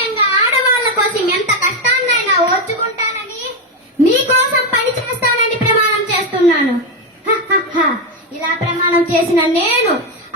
ముఖ్యంగా ఆడవాళ్ళ కోసం ఎంత కష్టాన్నైనా ఓర్చుకుంటానని మీకోసం పని చేస్తానని ప్రమాణం చేస్తున్నాను. ఇలా ప్రమాణం చేసిన నేను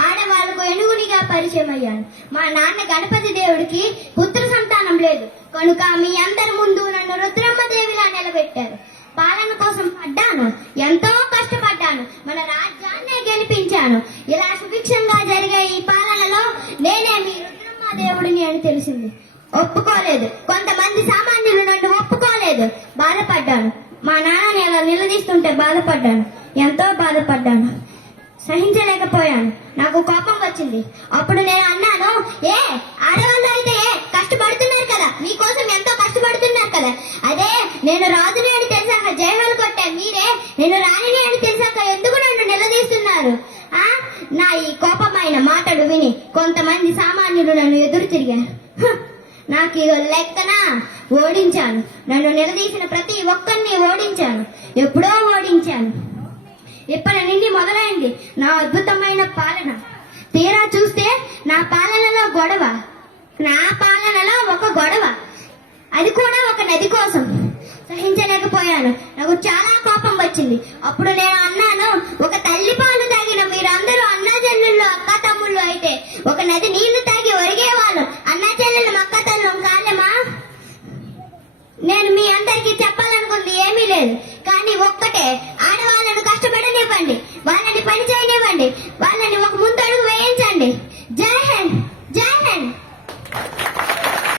ఆడవాళ్లకు ఎనుగునిగా పరిచయం అయ్యాను. మా నాన్న గణపతి దేవుడికి పుత్ర సంతానం లేదు కనుక మీ అందరి ముందు నన్ను రుద్రమ్మదేవిలా నిలబెట్టారు. పాలన కోసం పడ్డాను, ఎంతో కష్టపడ్డాను, మన రాజ్యాన్నే గెలిపించాను. ఇలా సుభిక్షంగా జరిగే ఈ పాలనలో నేనే మీ రుద్రమ్మదేవుడిని అని తెలిసింది. ఒప్పుకోలేదు. కొంతమంది సామాన్యులు నన్ను ఒప్పుకోలేదు. బాధపడ్డాను. మా నాన్నని అలా నిలదీస్తుంటే బాధపడ్డాను, ఎంతో బాధపడ్డాను. సహించలేకపోయాను. నాకు కోపం వచ్చింది. అప్పుడు నేను అన్నాను, ఆడవాళ్ళు అయితే కష్టపడుతున్నారు కదా, మీకోసం ఎంతో కష్టపడుతున్నారు కదా, అదే నేను రాజుని అని తెలిసాక జైలు కొట్టే మీరే నేను రాణిని అని తెలిసాక ఎందుకు నన్ను నిలదీస్తున్నారు? నా ఈ కోపమైన మాటలు విని కొంతమంది సామాన్యులు నన్ను ఎదురు తిరిగారు. నాకు ఇది లెక్కనా? ఓడించాను. నన్ను నిలదీసిన ప్రతి ఒక్కరిని ఓడించాను. ఎప్పుడో ఓడించాను. ఇప్పటి నుండి మొదలైంది నా అద్భుతమైన పాలన. తీరా చూస్తే నా పాలనలో ఒక గొడవ, అది కూడా ఒక నది కోసం. సహించలేకపోయాను. నాకు చాలా కోపం వచ్చింది. అప్పుడు నేను అన్నాను, ఒక తల్లి పాలు తాగిన మీరందరూ అన్నా చెల్లెళ్ళు అక్క తమ్ముళ్ళు అయితే ఒక నది నీళ్లు తాగి ఒరిగేవాళ్ళు అన్నా చెల్లెళ్ళు అక్క తల్లు కాలేమా? నేను మీ అందరికీ చెప్పాలనుకుంది ఏమీ లేదు, కానీ ఒక్కటే, ఆడవాళ్ళను కష్టపడనివ్వండి, వాళ్ళని పని చేయనివ్వండి, వాళ్ళని ఒక